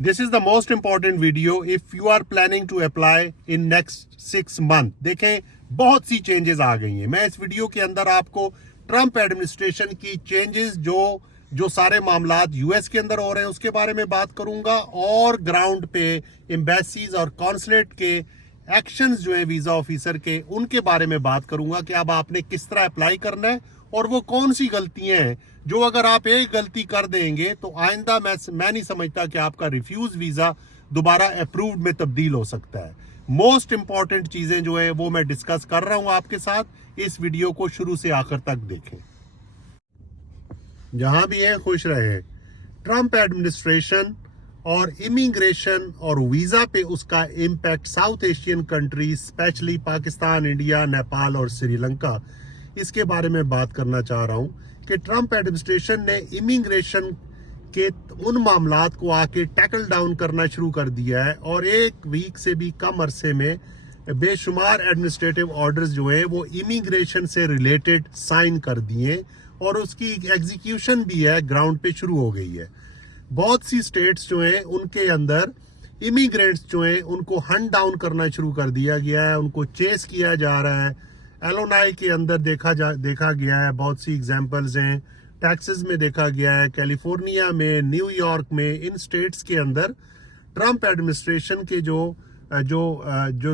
This is the most important video if you are planning to apply in next 6 month. देखें बहुत सी changes आ गई हैं. मैं इस वीडियो के अंदर आपको ट्रंप एडमिनिस्ट्रेशन की चेंजेस जो सारे मामलात यूएस के अंदर हो रहे हैं उसके बारे में बात करूंगा, और ग्राउंड पे एम्बेसीज और कॉन्सुलेट के एक्शंस जो है वीजा ऑफिसर के, उनके बारे में बात करूंगा कि अब आपने किस तरह अप्लाई करना है और वो कौन सी गलतियां हैं जो अगर आप एक गलती कर देंगे तो आइंदा मैं नहीं समझता कि आपका रिफ्यूज वीजा दोबारा अप्रूव्ड में तब्दील हो सकता है. मोस्ट इंपॉर्टेंट चीजें जो है वो मैं डिस्कस कर रहा हूं आपके साथ. इस वीडियो को शुरू से आखिर तक देखें. जहां भी हैं खुश रहे. ट्रंप एडमिनिस्ट्रेशन और इमिग्रेशन और वीजा पे उसका impact south Asian countries specially Pakistan, India, Nepal और श्रीलंका, इसके बारे में बात करना चाह रहा हूं कि ट्रंप एडमिनिस्ट्रेशन ने इमिग्रेशन के उन मामलात को आके टैकल डाउन करना शुरू कर दिया है और एक वीक से भी कम अरसे में बेशुमार एडमिनिस्ट्रेटिव ऑर्डर्स जो है वो इमिग्रेशन से रिलेटेड साइन कर दिए और उसकी एग्जीक्यूशन भी है ग्राउंड पे शुरू हो गई है. बहुत सी स्टेट्स जो हैं उनके अंदर इमिग्रेंट्स जो हैं उनको हंट डाउन करना शुरू कर दिया गया है, उनको चेस किया जा रहा है. एलोनाई के अंदर देखा गया है, बहुत सी एग्जांपल्स हैं. टेक्सास में देखा गया है, कैलिफोर्निया में, न्यूयॉर्क में. इन स्टेट्स के अंदर ट्रंप एडमिनिस्ट्रेशन के जो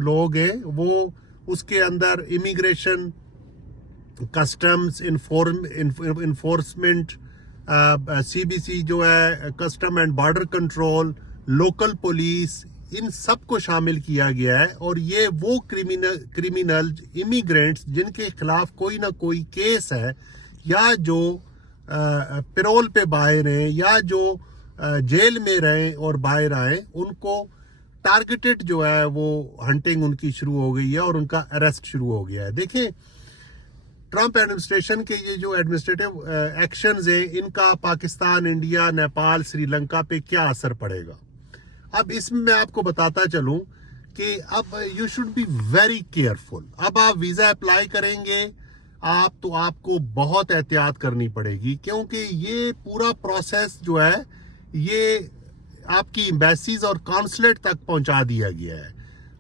लोग हैं वो उसके अंदर इमिग्रेशन, कस्टम्स इन्फोर्समेंट, सीबीसी जो है, custom and border control, local police, इन सब को शामिल किया गया है. और ये वो क्रिमिनल इमिग्रेंट्स जिनके खिलाफ कोई ना कोई केस है या जो पैरोल पे बाहर हैं या जो जेल में रहे और बाहर आए, उनको टारगेटेड जो है वो हंटिंग उनकी शुरू हो गई है और उनका अरेस्ट शुरू हो गया है. देखें ट्रंप एडमिनिस्ट्रेशन के ये जो एडमिनिस्ट्रेटिव एक्शंस हैं इनका पाकिस्तान, इंडिया, नेपाल, श्रीलंका पे क्या असर पड़ेगा. अब इसमें मैं आपको बताता चलूं कि अब you should be very careful. अब आप वीजा अप्लाई करेंगे तो आपको बहुत एहतियात करनी पड़ेगी, क्योंकि ये पूरा प्रोसेस जो है ये आपकी एम्बेसीज और कॉन्सुलेट तक पहुंचा दिया गया है.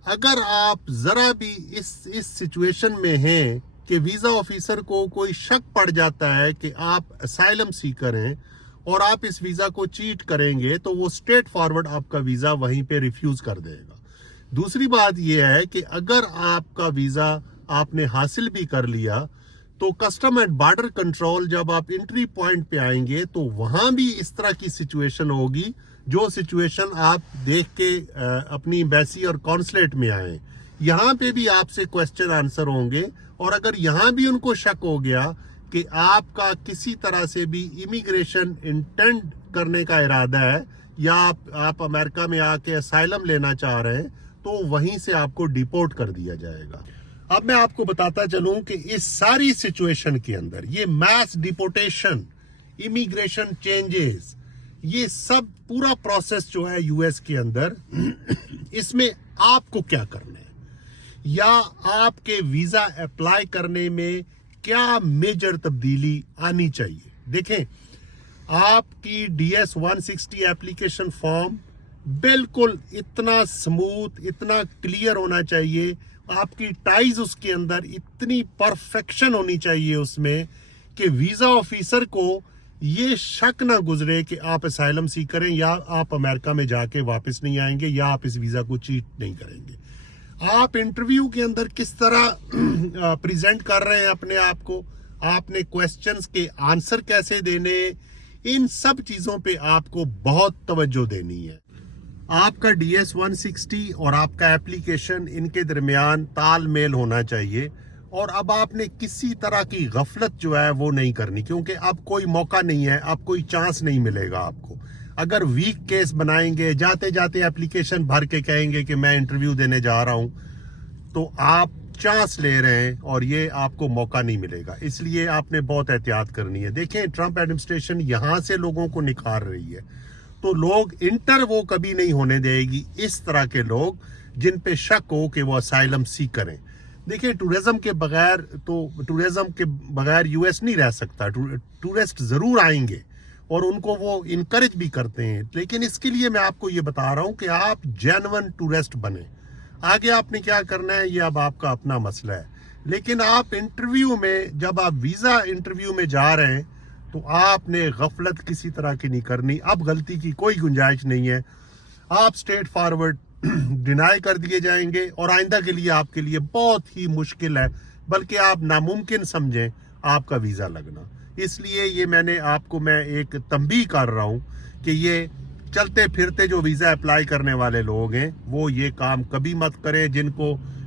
अगर आप जरा भी इस सिचुएशन में हैं कि वीजा ऑफिसर को कोई शक पड़ जाता है कि आप असाइलम सीकर हैं और आप इस वीजा को चीट करेंगे तो वो स्ट्रेट फॉरवर्ड आपका वीजा वहीं पे रिफ्यूज कर देगा. दूसरी बात यह है कि अगर आपका वीजा आपने हासिल भी कर लिया तो कस्टम एंड बॉर्डर कंट्रोल जब आप एंट्री पॉइंट पे आएंगे तो वहां भी इस तरह की सिचुएशन होगी जो सिचुएशन आप देख के अपनी एम्बेसी और कॉन्सुलेट में आए. यहाँ पे भी आपसे क्वेश्चन आंसर होंगे और अगर यहाँ भी उनको शक हो गया कि आपका किसी तरह से भी इमिग्रेशन इंटेंड करने का इरादा है या आप अमेरिका में आके असाइलम लेना चाह रहे हैं तो वहीं से आपको डिपोर्ट कर दिया जाएगा. अब मैं आपको बताता चलूं कि इस सारी सिचुएशन के अंदर ये मैस डिपोर्टेशन, इमिग्रेशन चेंजेस, ये सब पूरा प्रोसेस जो है यूएस के अंदर, इसमें आपको क्या करना है या आपके वीजा अप्लाई करने में क्या मेजर तब्दीली आनी चाहिए. देखें आपकी DS 160 एप्लीकेशन फॉर्म बिल्कुल इतना स्मूथ, इतना क्लियर होना चाहिए. आपकी टाइज उसके अंदर इतनी परफेक्शन होनी चाहिए उसमें कि वीजा ऑफिसर को ये शक ना गुजरे कि आप असाइलम सीकर हैं या आप अमेरिका में जाके वापस नहीं आएंगे या आप इस वीजा को चीट नहीं करेंगे. आप इंटरव्यू के अंदर किस तरह प्रेजेंट कर रहे हैं अपने आप को, आपने क्वेश्चंस के आंसर कैसे देने, इन सब चीजों पे आपको बहुत तवज्जो देनी है. आपका DS 160 और आपका एप्लीकेशन, इनके दरमियान तालमेल होना चाहिए. और अब आपने किसी तरह की गफलत जो है वो नहीं करनी, क्योंकि अब कोई मौका नहीं है, अब कोई चांस नहीं मिलेगा आपको. अगर वीक केस बनाएंगे, जाते जाते एप्लीकेशन भर के कहेंगे कि मैं इंटरव्यू देने जा रहा हूं, तो आप चांस ले रहे हैं और ये आपको मौका नहीं मिलेगा. इसलिए आपने बहुत एहतियात करनी है. देखें ट्रंप एडमिनिस्ट्रेशन यहां से लोगों को निकाल रही है तो लोग वो कभी नहीं होने देगी इस तरह के लोग जिन पे शक हो कि वो असाइलम सीकर हैं. देखिए टूरिज्म के बगैर यूएस नहीं रह सकता. टूरिस्ट जरूर आएंगे, اور ان کو وہ انکریج بھی کرتے ہیں. لیکن اس کے لیے میں آپ کو یہ بتا رہا ہوں کہ آپ جینون ٹورسٹ بنیں. آگے آپ نے کیا کرنا ہے یہ اب آپ کا اپنا مسئلہ ہے. لیکن آپ انٹرویو میں جب آپ ویزا انٹرویو میں جا رہے ہیں تو آپ نے غفلت کسی طرح کی نہیں کرنی. اب غلطی کی کوئی گنجائش نہیں ہے. آپ سٹریٹ فارورڈ ڈینائی کر دیے جائیں گے اور آئندہ کے لیے آپ کے لیے بہت ہی مشکل ہے بلکہ آپ ناممکن سمجھیں آپ کا ویزا لگنا. اس لیے یہ میں ایک تنبیہ کر رہا ہوں کہ یہ چلتے پھرتے جو ویزا اپلائی کرنے والے لوگ ہیں وہ یہ کام کبھی مت کریں.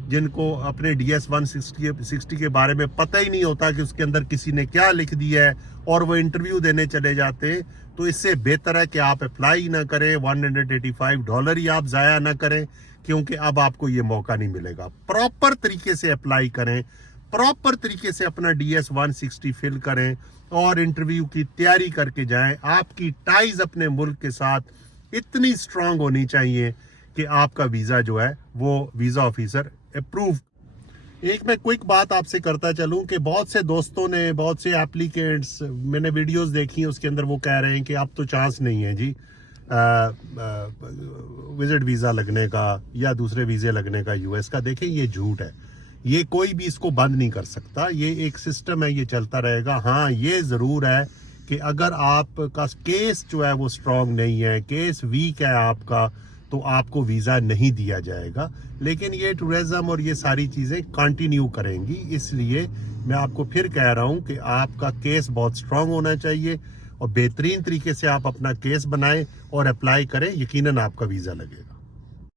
جن کو اپنے DS-160 کے بارے میں پتہ ہی نہیں ہوتا کہ اس کے اندر کسی نے کیا لکھ دیا ہے اور وہ انٹرویو دینے چلے جاتے ہیں, تو اس سے بہتر ہے کہ آپ اپلائی نہ کریں. $185 ہی آپ ضائع نہ کریں کیونکہ اب آپ کو یہ موقع نہیں ملے گا. پراپر طریقے سے اپلائی کریں, پراپر طریقے سے اپنا DS-160 فل کریں اور انٹرویو کی تیاری کر کے جائیں. آپ کی ٹائز اپنے ملک کے ساتھ اتنی سٹرونگ ہونی چاہیے کہ آپ کا ویزا جو ہے وہ ویزا آفیسر اپروو. ایک میں کوئک بات آپ سے کرتا چلوں کہ بہت سے دوستوں نے, بہت سے ایپلیکینٹس, میں نے ویڈیوز دیکھی اس کے اندر وہ کہہ رہے ہیں کہ اب تو چانس نہیں ہے جی وزٹ ویزا لگنے کا یا دوسرے ویزے لگنے کا US کا. دیکھیں یہ جھوٹ ہے, یہ کوئی بھی اس کو بند نہیں کر سکتا. یہ ایک سسٹم ہے, یہ چلتا رہے گا. ہاں یہ ضرور ہے کہ اگر آپ کا کیس جو ہے وہ سٹرونگ نہیں ہے, کیس ویک ہے آپ کا, تو آپ کو ویزا نہیں دیا جائے گا. لیکن یہ ٹورزم اور یہ ساری چیزیں کنٹینیو کریں گی. اس لیے میں آپ کو پھر کہہ رہا ہوں کہ آپ کا کیس بہت سٹرونگ ہونا چاہیے اور بہترین طریقے سے آپ اپنا کیس بنائیں اور اپلائی کریں. یقیناً آپ کا ویزا لگے.